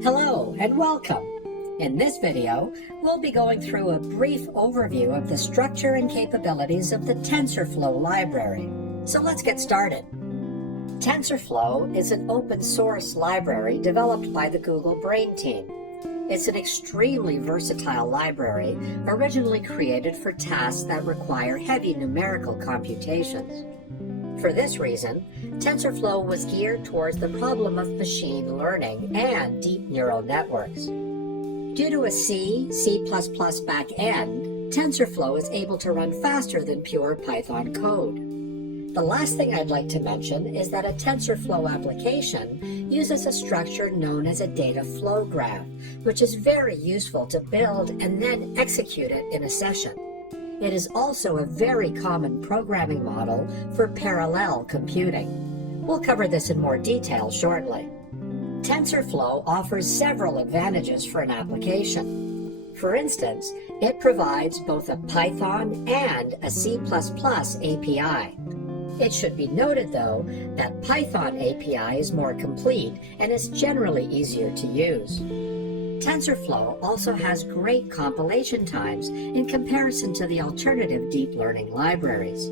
Hello and welcome. In this video, we'll be going through a brief overview of the structure and capabilities of the TensorFlow library. So let's get started. TensorFlow is an open source library developed by the Google Brain team. It's an extremely versatile library originally created for tasks that require heavy numerical computations. For this reason, TensorFlow was geared towards the problem of machine learning and deep neural networks. Due to a C++ backend, TensorFlow is able to run faster than pure Python code. The last thing I'd like to mention is that a TensorFlow application uses a structure known as a data flow graph, which is very useful to build and then execute it in a session. It is also a very common programming model for parallel computing. We'll cover this in more detail shortly. TensorFlow offers several advantages for an application. For instance, it provides both a Python and a C++ API. It should be noted, though, that Python API is more complete and is generally easier to use. TensorFlow also has great compilation times in comparison to the alternative deep learning libraries.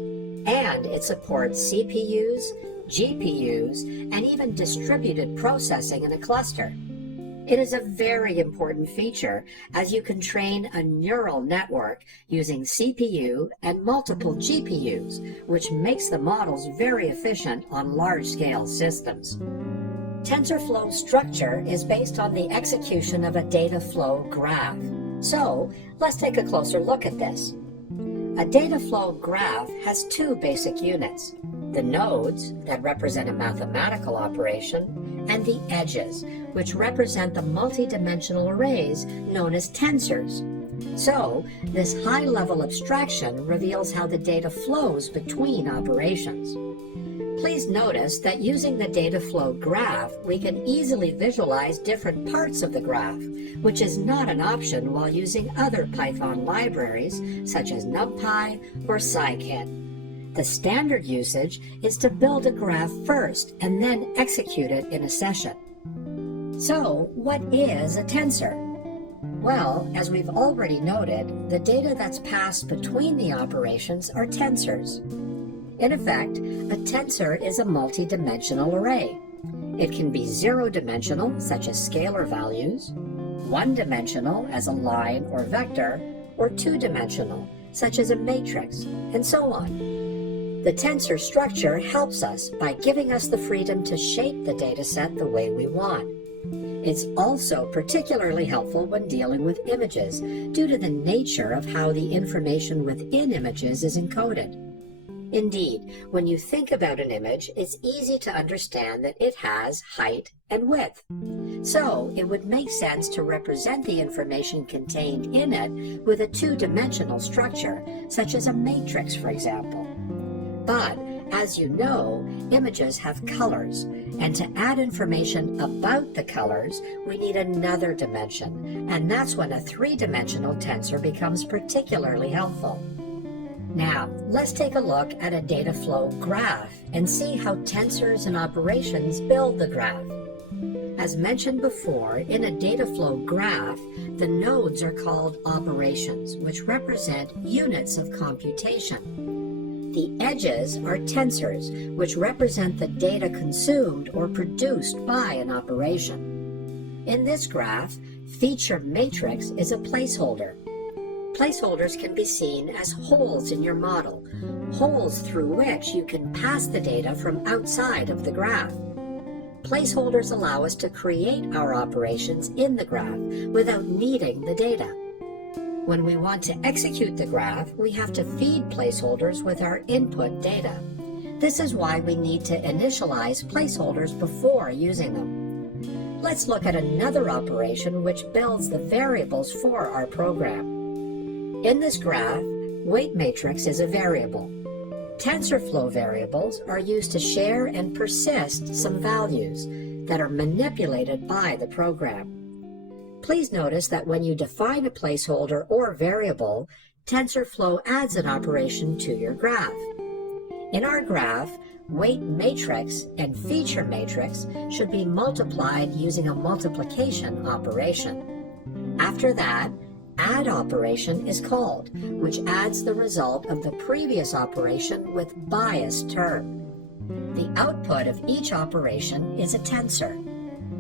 And it supports CPUs, GPUs, and even distributed processing in a cluster. It is a very important feature as you can train a neural network using CPU and multiple GPUs, which makes the models very efficient on large-scale systems. TensorFlow's structure is based on the execution of a data flow graph. So, let's take a closer look at this. A data flow graph has two basic units: the nodes, that represent a mathematical operation, and the edges, which represent the multi-dimensional arrays known as tensors. So, this high-level abstraction reveals how the data flows between operations. Please notice that using the data flow graph, we can easily visualize different parts of the graph, which is not an option while using other Python libraries such as NumPy or scikit. The standard usage is to build a graph first and then execute it in a session. So, what is a tensor? Well, as we've already noted, the data that's passed between the operations are tensors. In effect, a tensor is a multi-dimensional array. It can be zero-dimensional, such as scalar values, one-dimensional as a line or vector, or two-dimensional, such as a matrix, and so on. The tensor structure helps us by giving us the freedom to shape the dataset the way we want. It's also particularly helpful when dealing with images due to the nature of how the information within images is encoded. Indeed, when you think about an image, it's easy to understand that it has height and width. So, it would make sense to represent the information contained in it with a two-dimensional structure, such as a matrix, for example. But, as you know, images have colors, and to add information about the colors, we need another dimension, and that's when a three-dimensional tensor becomes particularly helpful. Now, let's take a look at a data flow graph and see how tensors and operations build the graph. As mentioned before, in a data flow graph, the nodes are called operations, which represent units of computation. The edges are tensors, which represent the data consumed or produced by an operation. In this graph, feature matrix is a placeholder. Placeholders can be seen as holes in your model, holes through which you can pass the data from outside of the graph. Placeholders allow us to create our operations in the graph without needing the data. When we want to execute the graph, we have to feed placeholders with our input data. This is why we need to initialize placeholders before using them. Let's look at another operation which builds the variables for our program. In this graph, weight matrix is a variable. TensorFlow variables are used to share and persist some values that are manipulated by the program. Please notice that when you define a placeholder or variable, TensorFlow adds an operation to your graph. In our graph, weight matrix and feature matrix should be multiplied using a multiplication operation. After that, add operation is called, which adds the result of the previous operation with biased term. The output of each operation is a tensor.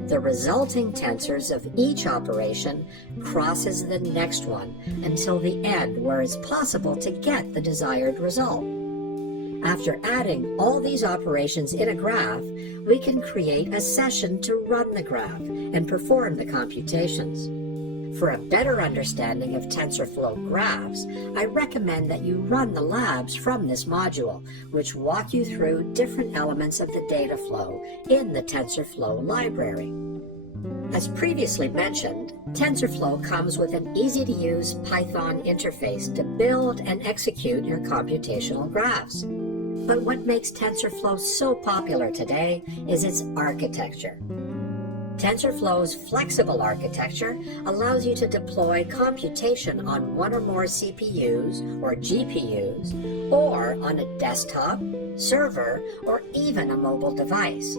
The resulting tensors of each operation crosses the next one until the end where it's possible to get the desired result. After adding all these operations in a graph, we can create a session to run the graph and perform the computations. For a better understanding of TensorFlow graphs, I recommend that you run the labs from this module, which walk you through different elements of the data flow in the TensorFlow library. As previously mentioned, TensorFlow comes with an easy-to-use Python interface to build and execute your computational graphs. But what makes TensorFlow so popular today is its architecture. TensorFlow's flexible architecture allows you to deploy computation on one or more CPUs or GPUs, or on a desktop, server, or even a mobile device.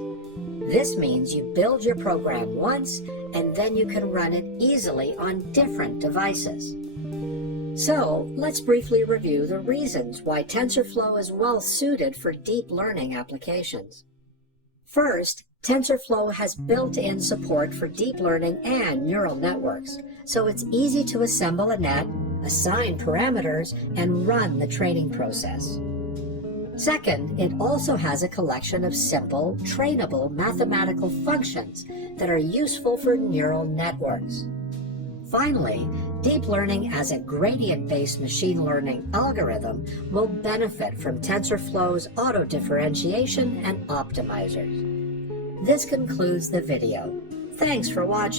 This means you build your program once, and then you can run it easily on different devices. So, let's briefly review the reasons why TensorFlow is well suited for deep learning applications. First, TensorFlow has built-in support for deep learning and neural networks, so it's easy to assemble a net, assign parameters, and run the training process. Second, it also has a collection of simple, trainable mathematical functions that are useful for neural networks. Finally, deep learning as a gradient-based machine learning algorithm will benefit from TensorFlow's auto-differentiation and optimizers. This concludes the video. Thanks for watching.